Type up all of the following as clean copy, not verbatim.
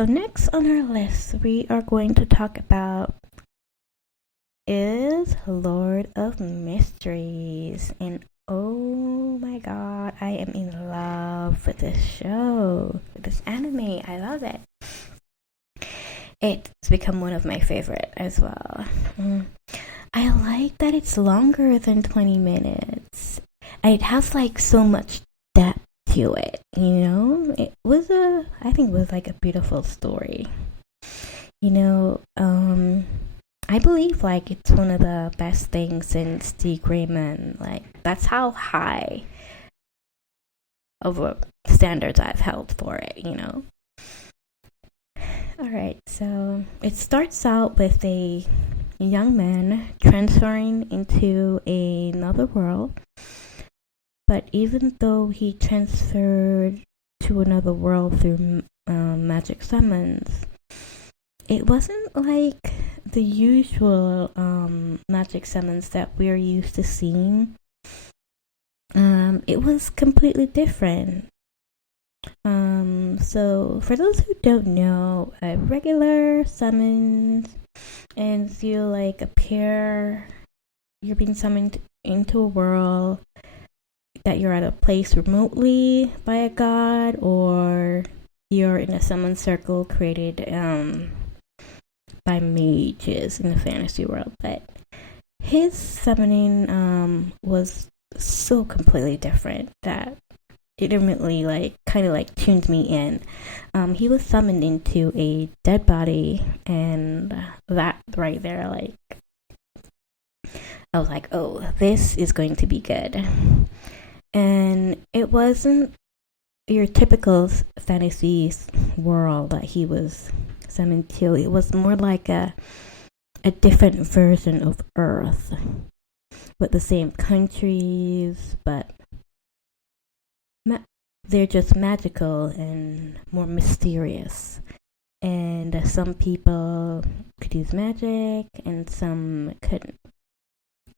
So next on our list, we are going to talk about is Lord of Mysteries. And oh my god, I am in love with this show, with this anime. I love it. It's become one of my favorite as well. I like that it's longer than 20 minutes. It has like so much depth to it, you know? I think it was like a beautiful story. You know, I believe like it's one of the best things since the Gray Man. Like that's how high of a standards I've held for it, you know? Alright, so it starts out with a young man transferring into another world. But even though he transferred to another world through magic summons, it wasn't like the usual magic summons that we're used to seeing. It was completely different. So for those who don't know, a regular summons and you like appear, you're being summoned into a world that you're at a place remotely by a god, or you're in a summon circle created by mages in the fantasy world. But his summoning was so completely different that it immediately like kind of like tuned me in. He was summoned into a dead body, and that right there, like I was like, oh, this is going to be good. And it wasn't your typical fantasy world that he was summoned to. It was more like a different version of Earth with the same countries, but they're just magical and more mysterious. And some people could use magic and some couldn't.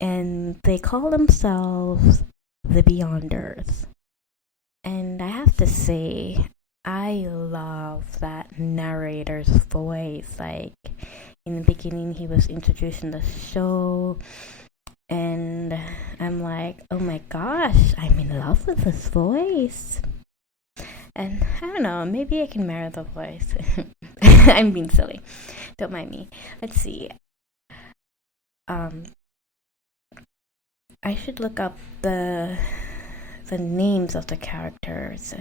And they call themselves the Beyonders. And I have to say, I love that narrator's voice. Like, in the beginning, he was introducing the show, and I'm like, oh my gosh, I'm in love with this voice. And I don't know, maybe I can marry the voice. I'm being silly. Don't mind me. Let's see. I should look up the names of the characters.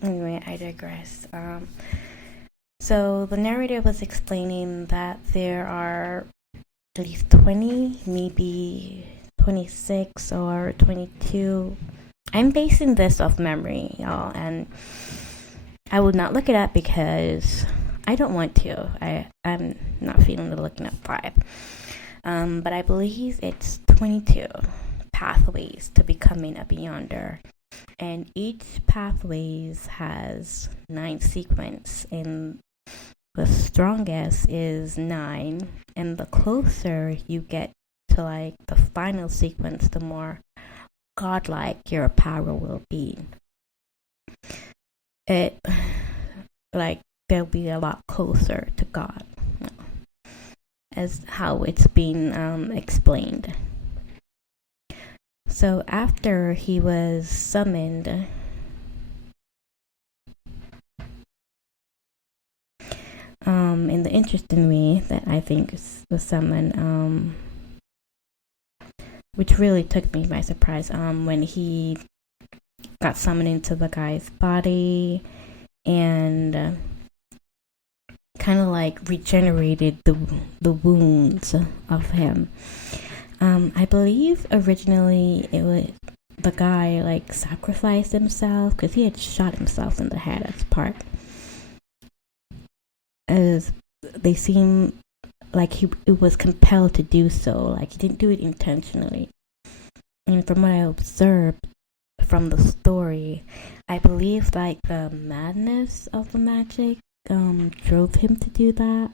Anyway, I digress. So the narrator was explaining that there are at least 20, maybe 26 or 22. I'm basing this off memory, y'all, and I would not look it up because I don't want to. I'm not feeling the looking up vibe. But I believe it's 22 pathways to becoming a Beyonder. And each pathways has 9 sequence, and the strongest is 9. And the closer you get to like the final sequence, the more godlike your power will be. It like they'll be a lot closer to God, as how it's been explained. So after he was summoned, in the interesting way that I think was summoned, which really took me by surprise, when he got summoned into the guy's body and kind of like regenerated the wounds of him. I believe originally it was the guy like sacrificed himself because he had shot himself in the head as part. As they seem like he was compelled to do so, like he didn't do it intentionally. And from what I observed from the story, I believe like the madness of the magic drove him to do that.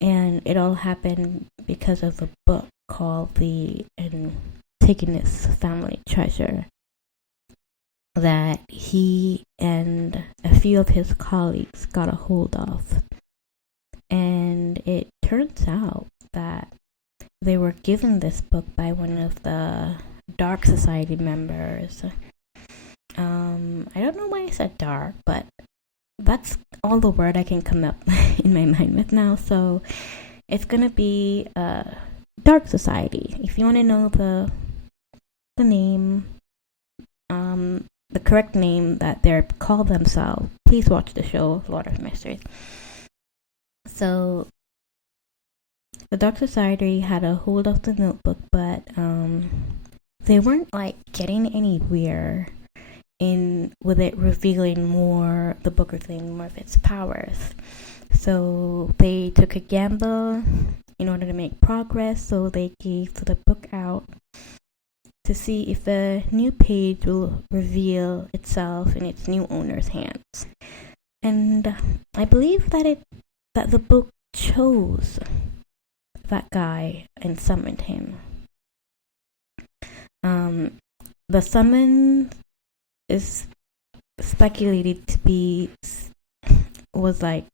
And it all happened because of a book called The Antigonus Family Treasure. that he and a few of his colleagues got a hold of. And it turns out that they were given this book by one of the Dark Society members. I don't know why I said dark, but that's all the word I can come up in my mind with now. So it's gonna be Dark Society. If you want to know the name, the correct name that they're called themselves, please watch the show Lord of Mysteries. So the Dark Society had a hold of the notebook, but they weren't like getting anywhere with it revealing more, the book revealing more of its powers. So they took a gamble in order to make progress. So they gave the book out to see if the new page will reveal itself in its new owner's hands. And I believe that the book chose that guy and summoned him. The summon is speculated to be was like,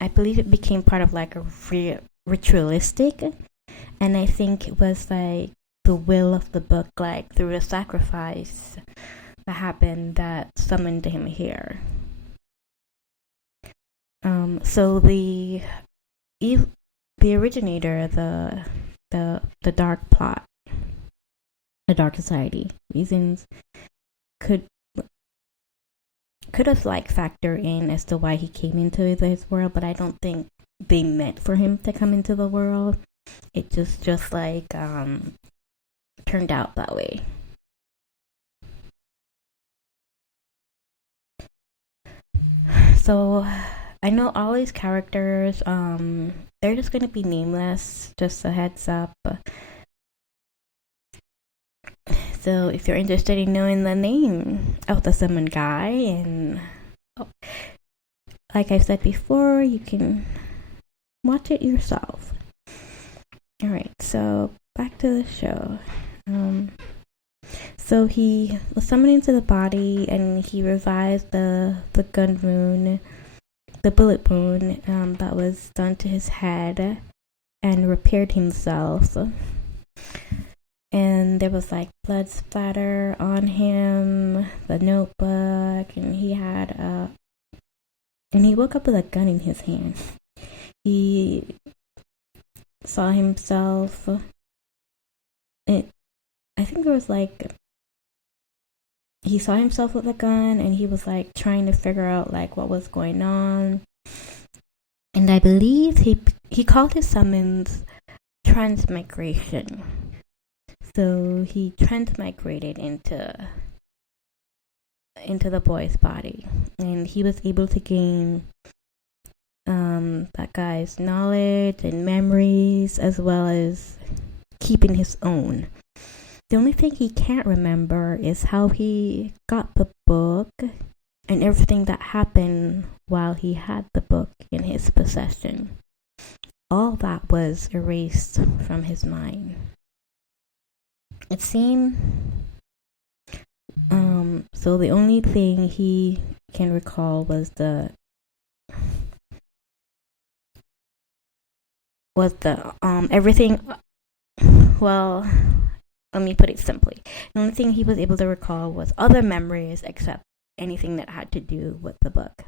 I believe it became part of like a ritualistic, and I think it was like the will of the book, like through the sacrifice that happened, that summoned him here. So the originator, the dark plot, the Dark Society reasons could have like factor in as to why he came into this world, but I don't think they meant for him to come into the world. It just like turned out that way. So I know all these characters, they're just gonna be nameless, just a heads up. So if you're interested in knowing the name of the summoned guy, and like I said before, you can watch it yourself. Alright, so back to the show. So he was summoned into the body, and he revised the gun wound, the bullet wound that was done to his head, and repaired himself. And there was like blood splatter on him, the notebook, and he woke up with a gun in his hand. He saw himself. I think there was like, he saw himself with a gun, and he was like trying to figure out like what was going on. And I believe he called his summons transmigration. So he transmigrated into the boy's body, and he was able to gain that guy's knowledge and memories, as well as keeping his own. The only thing he can't remember is how he got the book and everything that happened while he had the book in his possession. All that was erased from his mind. It seemed so the only thing he can recall was the everything. Well, let me put it simply. The only thing he was able to recall was other memories except anything that had to do with the book.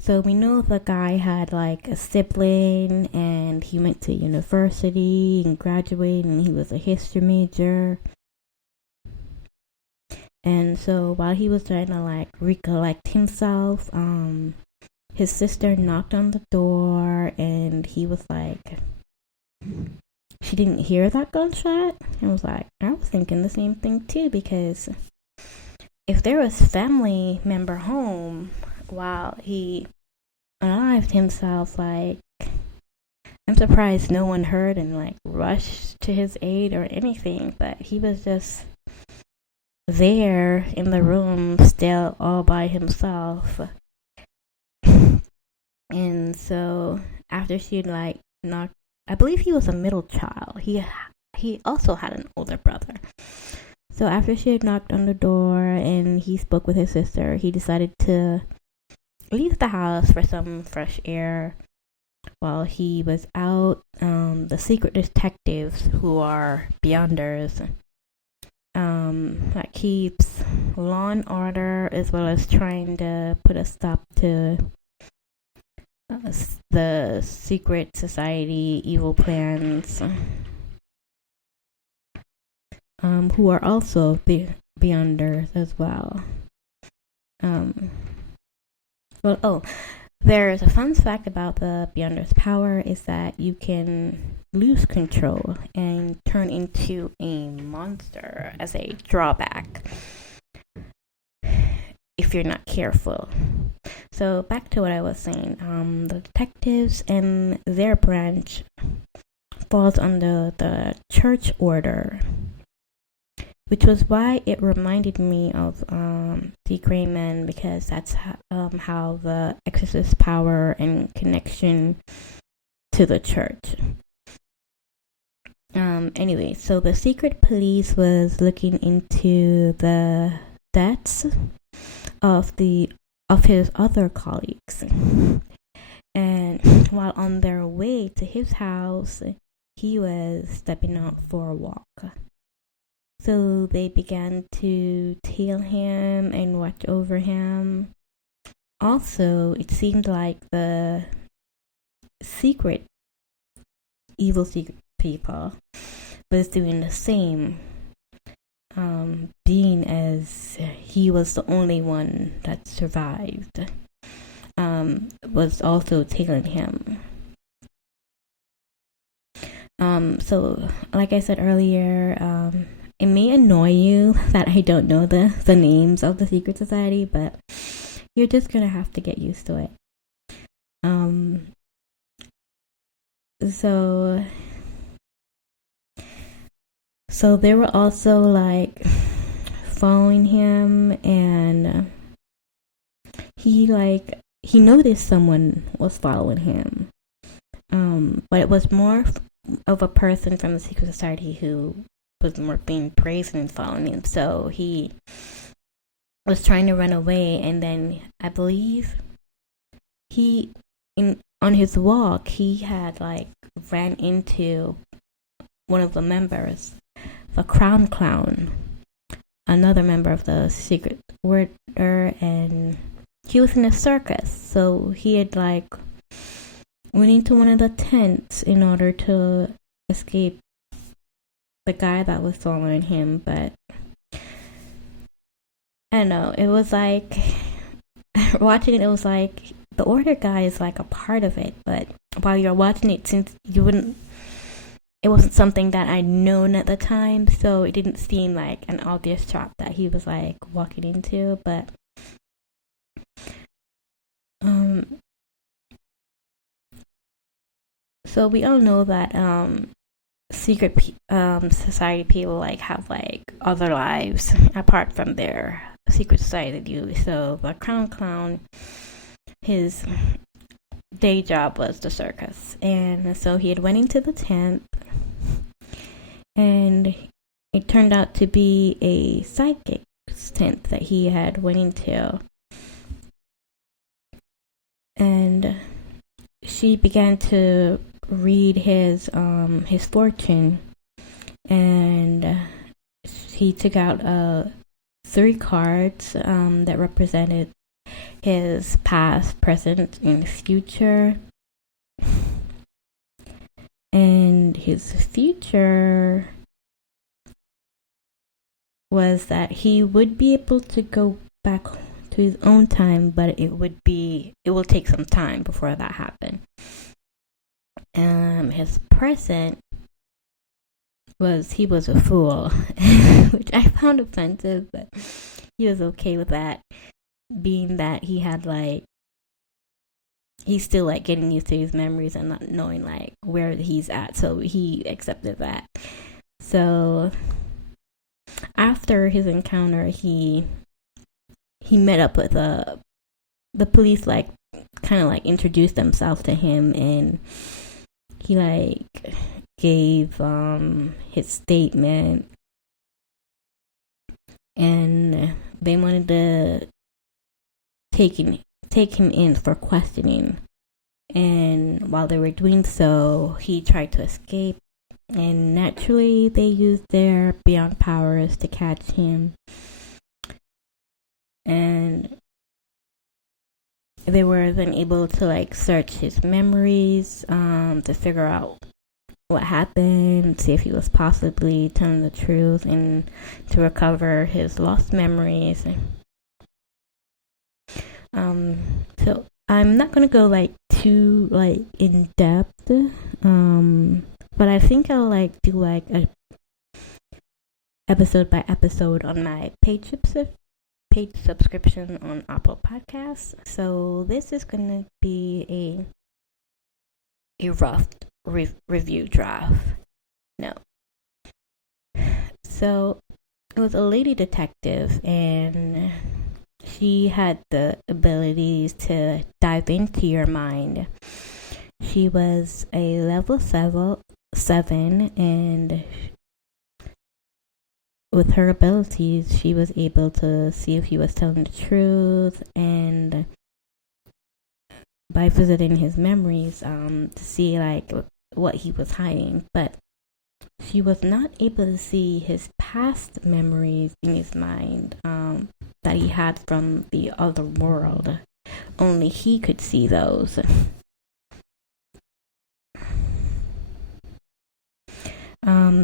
So we know the guy had like a sibling, and he went to university and graduated, and he was a history major. And so while he was trying to like recollect himself, his sister knocked on the door, and he was like, she didn't hear that gunshot, and was like, I was thinking the same thing too, because if there was family member home while he unalived himself, like, I'm surprised no one heard and like rushed to his aid or anything, but he was just there in the room still all by himself. And so after she like knocked I believe he was a middle child. He also had an older brother. So after she had knocked on the door and he spoke with his sister, he decided to leave the house for some fresh air. While he was out, the secret detectives, who are Beyonders, that keeps law and order, as well as trying to put a stop to the secret society evil plans, who are also Beyonders as well. There's a fun fact about the Beyonder's power is that you can lose control and turn into a monster as a drawback if you're not careful. So back to what I was saying, the detectives and their branch falls under the church order, which was why it reminded me of the Gray Men, because that's how the exorcist's power and connection to the church. Anyway, so the secret police was looking into the deaths of his other colleagues, and while on their way to his house, he was stepping out for a walk. So they began to tail him and watch over him. Also, it seemed like the evil secret people was doing the same, being as he was the only one that survived, was also tailing him. So like I said earlier, it may annoy you that I don't know the names of the secret society, but you're just gonna have to get used to it. So they were also like following him, and he noticed someone was following him, but it was more of a person from the secret society who was more being brazen and following him. So he was trying to run away, and then I believe on his walk he had ran into one of the members, the Crown Clown, another member of the secret order, and he was in a circus. So he had went into one of the tents in order to escape the guy that was following him. But I don't know, it was watching it, it was the order guy is a part of it, but while you're watching it, since it wasn't something that I'd known at the time, so it didn't seem like an obvious trap that he was walking into. But so we all know that secret society people have other lives apart from their secret society duties. So the Crown Clown, his day job was the circus, and so he had went into the tent, and it turned out to be a psychic's tent that he had went into, and she began to read his fortune, and he took out 3 cards that represented his past, present, and future. And his future was that he would be able to go back to his own time, but it will take some time before that happened. His present was he was a fool, which I found offensive, but he was okay with that, being that he had he's still getting used to his memories and not knowing where he's at, so he accepted that. So after his encounter, he met up with the police, kind of introduced themselves to him, and he gave his statement, and they wanted to take him in for questioning. And while they were doing so, he tried to escape, and naturally they used their beyond powers to catch him. And they were then able to search his memories to figure out what happened, see if he was possibly telling the truth, and to recover his lost memories. So I'm not gonna go too in depth, but I think I'll do a episode by episode on my paid subscription on Apple Podcasts. So this is gonna be a rough review draft. No. So it was a lady detective, and she had the abilities to dive into your mind. She was a level 7, and with her abilities, she was able to see if he was telling the truth, and by visiting his memories, to see what he was hiding. But she was not able to see his past memories in his mind, that he had from the other world. Only he could see those.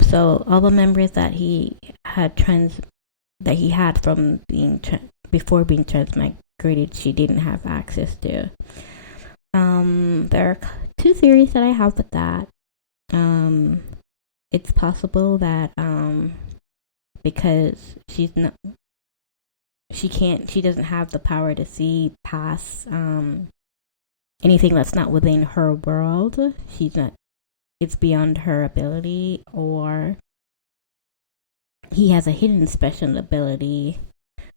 So all the memories that he had from before being transmigrated, she didn't have access to. There are 2 theories that I have with that. It's possible that because she doesn't have the power to see past anything that's not within her world. It's beyond her ability, or he has a hidden special ability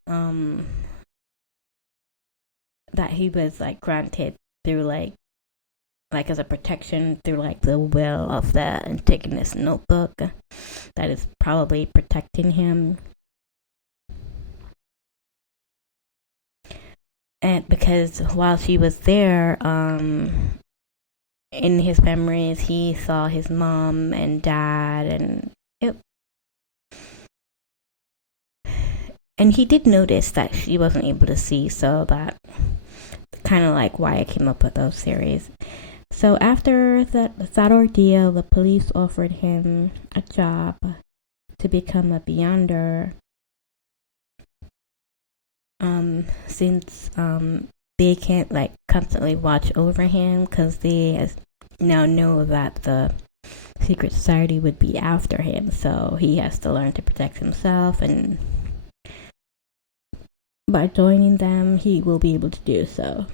that he was granted through as a protection through the will of the Antigonus notebook that is probably protecting him. And because while she was there, in his memories, he saw his mom and dad, and he did notice that she wasn't able to see, so that kind of why I came up with those theories. So after that ordeal, the police offered him a job to become a Beyonder, since they can't constantly watch over him, because they now know that the secret society would be after him, so he has to learn to protect himself, and by joining them he will be able to do so.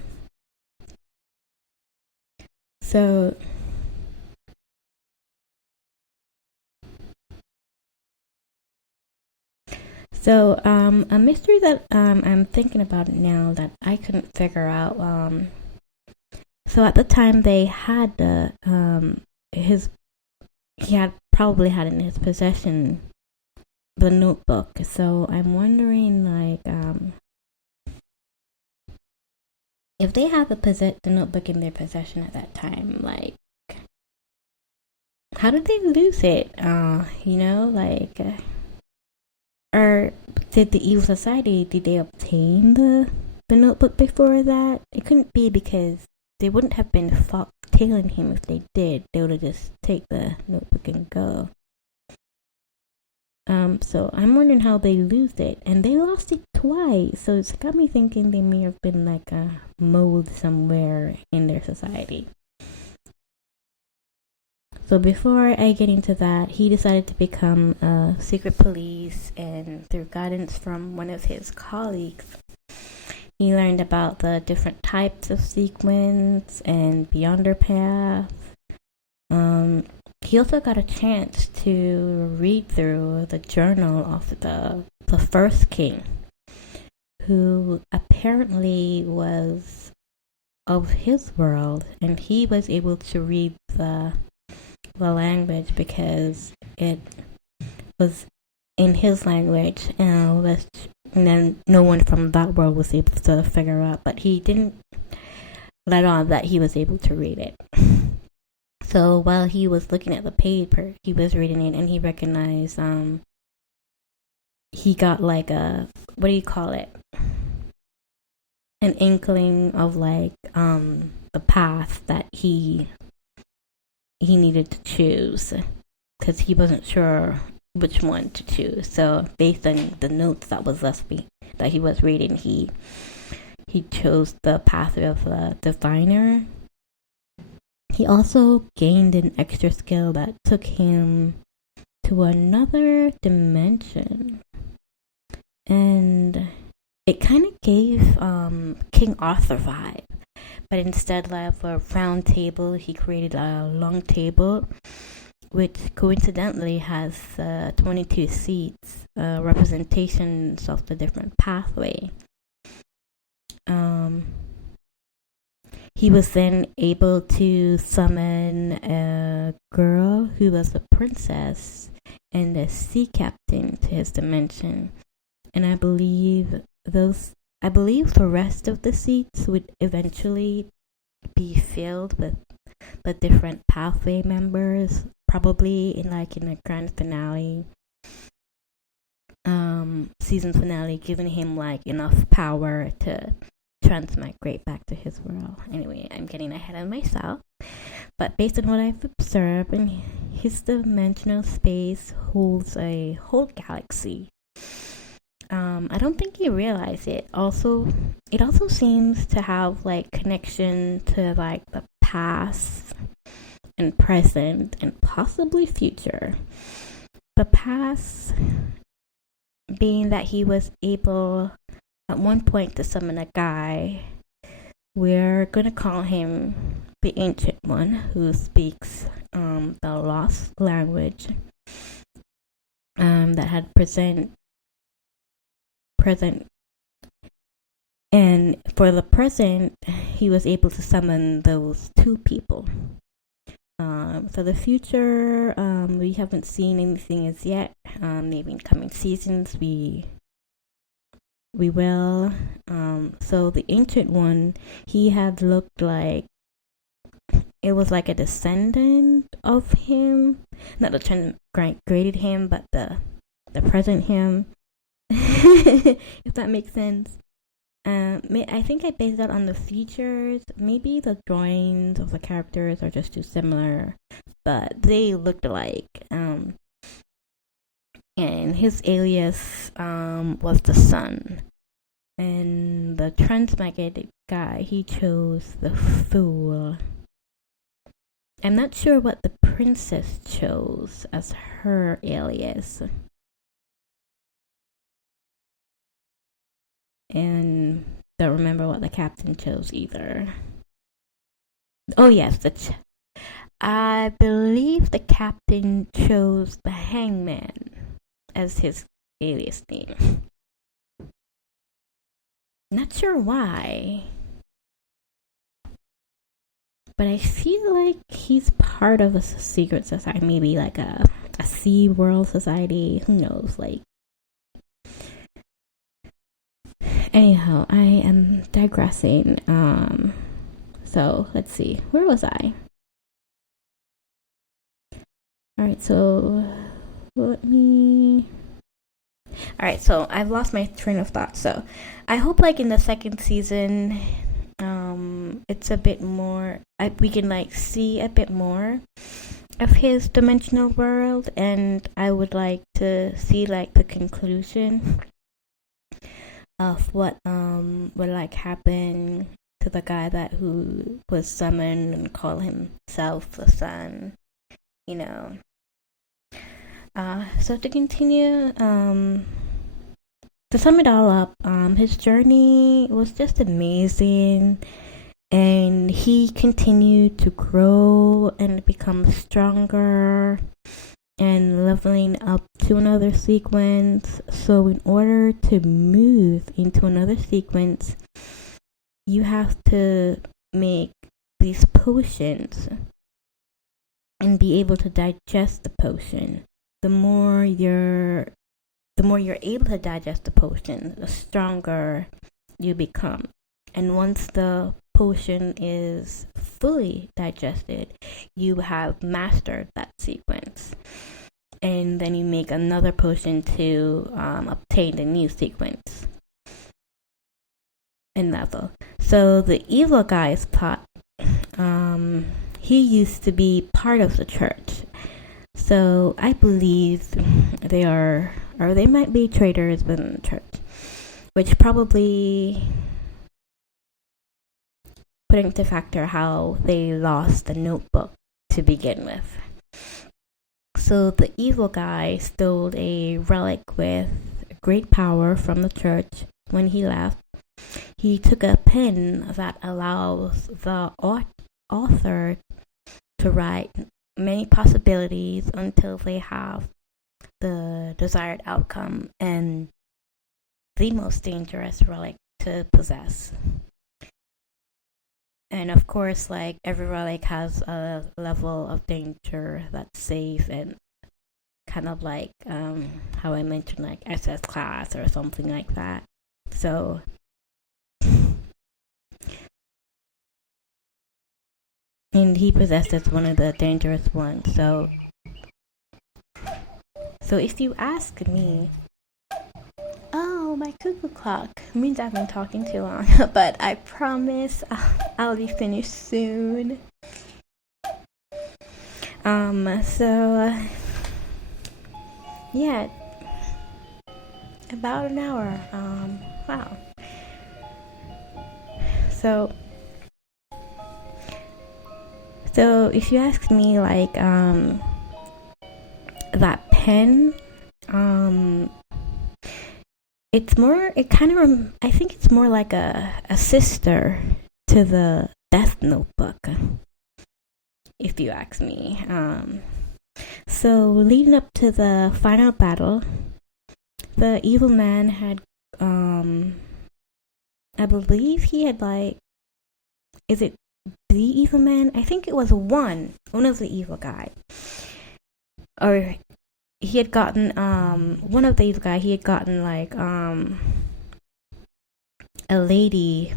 So a mystery that I'm thinking about now that I couldn't figure out. So at the time they had he had probably had in his possession the notebook. So I'm wondering if they have the notebook in their possession at that time, how did they lose it? Or did the evil society, did they obtain the notebook before that? It couldn't be, because they wouldn't have been tailing him if they did. They would have just take the notebook and go. So I'm wondering how they lose it, and they lost it twice. So it's got me thinking they may have been a mold somewhere in their society. So before I get into that, he decided to become a secret police, and through guidance from one of his colleagues, he learned about the different types of sequence and Beyonder path. He also got a chance to read through the journal of the first king, who apparently was of his world, and he was able to read the the language because it was in his language, and then no one from that world was able to figure out. But he didn't let on that he was able to read it. So while he was looking at the paper, he was reading it, and he recognized he got like a, what do you call it? An inkling of like the path that he needed to choose, because he wasn't sure which one to choose. So based on the notes that he was reading, he chose the pathway of the diviner. He also gained an extra skill that took him to another dimension, and it kind of gave King Arthur vibe. But instead of a round table, he created a long table, which coincidentally has 22 seats, representations of the different pathway. He was then able to summon a girl who was a princess and a sea captain to his dimension. And I believe the rest of the seats would eventually be filled with the different pathway members, probably in a grand finale, season finale, giving him like enough power to transmigrate back to his world. Anyway, I'm getting ahead of myself, but based on what I've observed, in his dimensional space holds a whole galaxy. I don't think he realized it. It also seems to have like connection to like the past and present and possibly future. The past being that he was able at one point to summon a guy. We're gonna call him the Ancient One, who speaks the lost language that had present, and for the present he was able to summon those two people. For the future, we haven't seen anything as yet. Maybe in coming seasons we will. So the Ancient One, he had looked like it was like a descendant of him, not the transgraded him, but the present him. If that makes sense. I think I based that on the features. Maybe the drawings of the characters are just too similar, but they looked alike. And his alias was the Sun. And the transmigrated guy, he chose the Fool. I'm not sure what the princess chose as her alias. And don't remember what the captain chose either. Oh yes, I believe the captain chose the Hangman as his alias name. Not sure why, but I feel like he's part of a secret society, maybe like a sea world society. Who knows? Like, anyhow, I am digressing. So let's see, where was I? Alright, so Alright, so I've lost my train of thought. So I hope like in the second season, it's a bit more, we can like see a bit more of his dimensional world, and I would like to see like the conclusion of what would like happen to the guy who was summoned and called himself the Sun, you know. So to continue, to sum it all up, his journey was just amazing, and he continued to grow and become stronger and leveling up to another sequence. So in order to move into another sequence, you have to make these potions. and be able to digest the potion. The more you're able to digest the potion, the stronger you become. And once the potion is fully digested, you have mastered that sequence. And then you make another potion to obtain the new sequence. And that's all. So the evil guy's plot, he used to be part of the church. So I believe they are, or they might be traitors within the church, which probably put into factor how they lost the notebook to begin with. So the evil guy stole a relic with great power from the church when he left. He took a pen that allows the author to write many possibilities until they have the desired outcome and the most dangerous relic to possess. And of course, like, every relic has a level of danger that's safe, and kind of like how I mentioned, like SS class or something like that. So and he possesses one of the dangerous ones. So if you ask me, oh, my cuckoo clock means I've been talking too long, but I promise I'll be finished soon. Yeah, about an hour. Wow. So if you ask me, like, that pen, I think it's more like a sister to the Death Notebook, if you ask me. So leading up to the final battle, the evil man had, I believe he had, like, is it the evil man? I think it was one of the evil guy. Or he had gotten, one of the evil guy, he had gotten, like, a lady.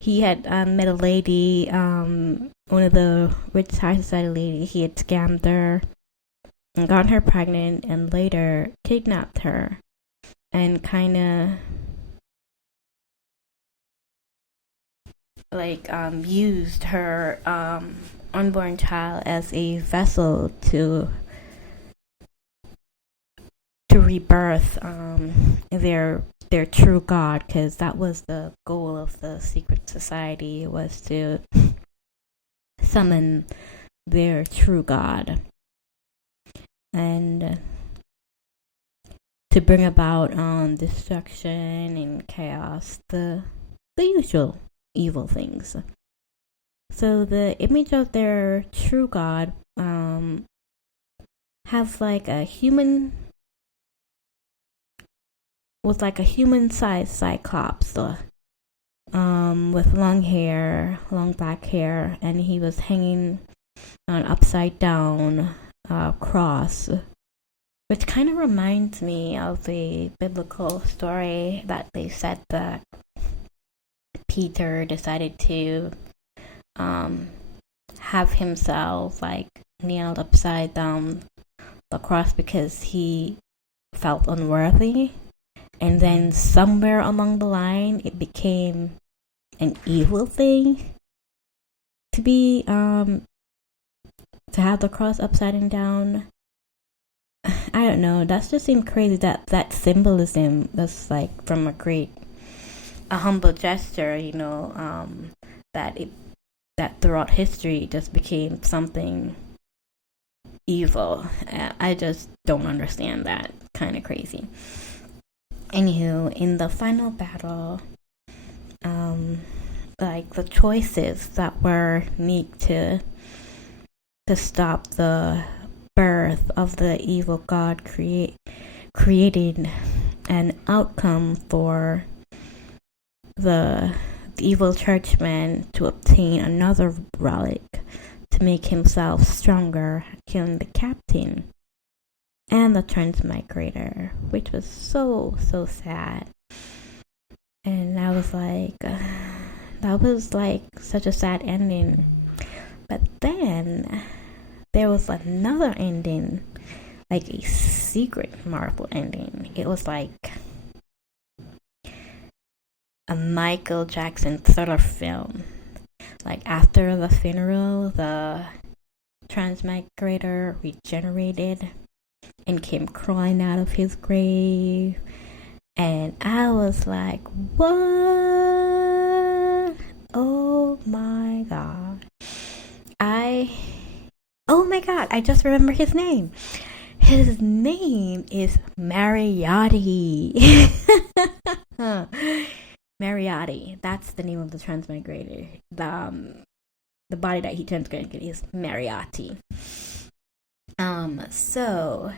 He had met a lady, one of the rich high society ladies. He had scammed her and gotten her pregnant, and later kidnapped her and kind of like used her unborn child as a vessel to rebirth their true god, because that was the goal of the secret society, was to summon their true god and to bring about destruction and chaos, the usual evil things. So the image of their true god has like a human, was like a human-sized cyclops, with long black hair, and he was hanging on an upside down cross, which kind of reminds me of the biblical story that they said that Peter decided to have himself like nailed upside down the cross because he felt unworthy. And then somewhere along the line, it became an evil thing to be, to have the cross upside down. I don't know. That just seemed crazy. That symbolism was like from a humble gesture, you know, that throughout history just became something evil. I just don't understand that. Kind of crazy. Anywho, in the final battle, like the choices that were made to stop the birth of the evil god created an outcome for the evil churchman to obtain another relic to make himself stronger, killing the captain and the transmigrator, which was so sad. And I was like, that was like such a sad ending. But then there was another ending, like a secret Marvel ending. It was like a Michael Jackson thriller film. Like after the funeral, the transmigrator regenerated and came crawling out of his grave. And I was like, what? Oh my god. Oh my god, I just remember his name. His name is Mariotti. Mariotti. That's the name of the transmigrator. The body that he transmigrated is Mariotti. So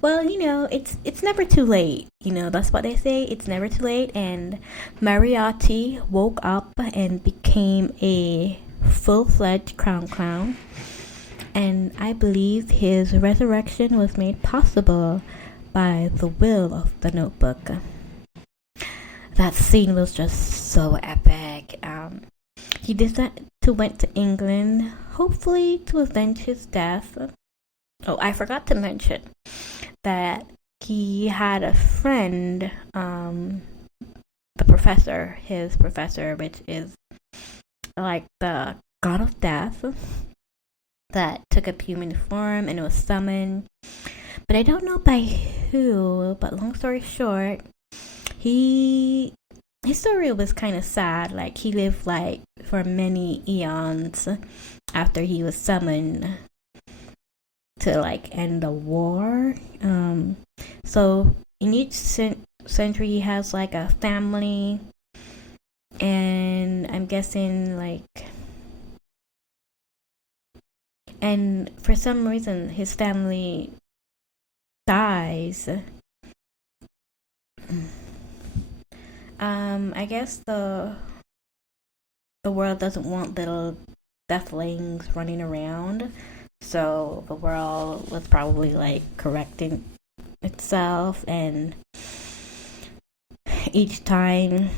well, it's never too late. That's what they say. It's never too late. And Mariotti woke up and became a full-fledged crown clown. And I believe his resurrection was made possible by the will of the Notebook. That scene was just so epic. He went to England, hopefully to avenge his death. Oh, I forgot to mention that he had a friend, his professor, which is like the god of death, that took up human form and was summoned. But I don't know by who, but long story short, his story was kind of sad. Like, he lived like for many eons after he was summoned to like end the war. So in each century he has like a family, and I'm guessing and for some reason his family dies. I guess the world doesn't want little deathlings running around, so the world was probably like correcting itself, and each time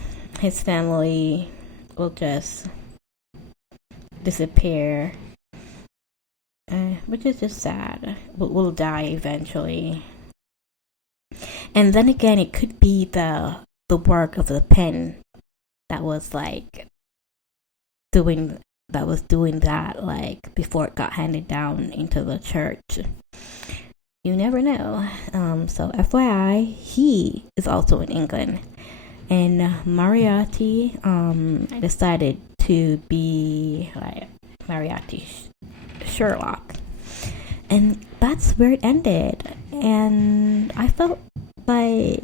his family will just disappear, which is just sad. Will die eventually. And then again, it could be the work of the pen that was doing that like before it got handed down into the church. You never know. So FYI, he is also in England, and Mariotti decided to be like Mariotti Sherlock, and that's where it ended. And I felt like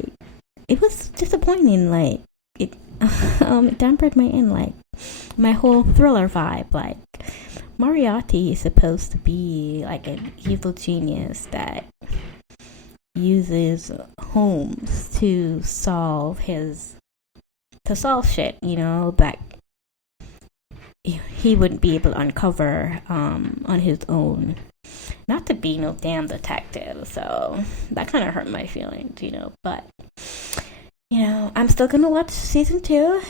it was disappointing. Like it dampened my whole thriller vibe. Like, Moriarty is supposed to be like an evil genius that uses Holmes to solve shit, that he wouldn't be able to uncover on his own. Not to be no damn detective, so that kind of hurt my feelings, but I'm still gonna watch season 2.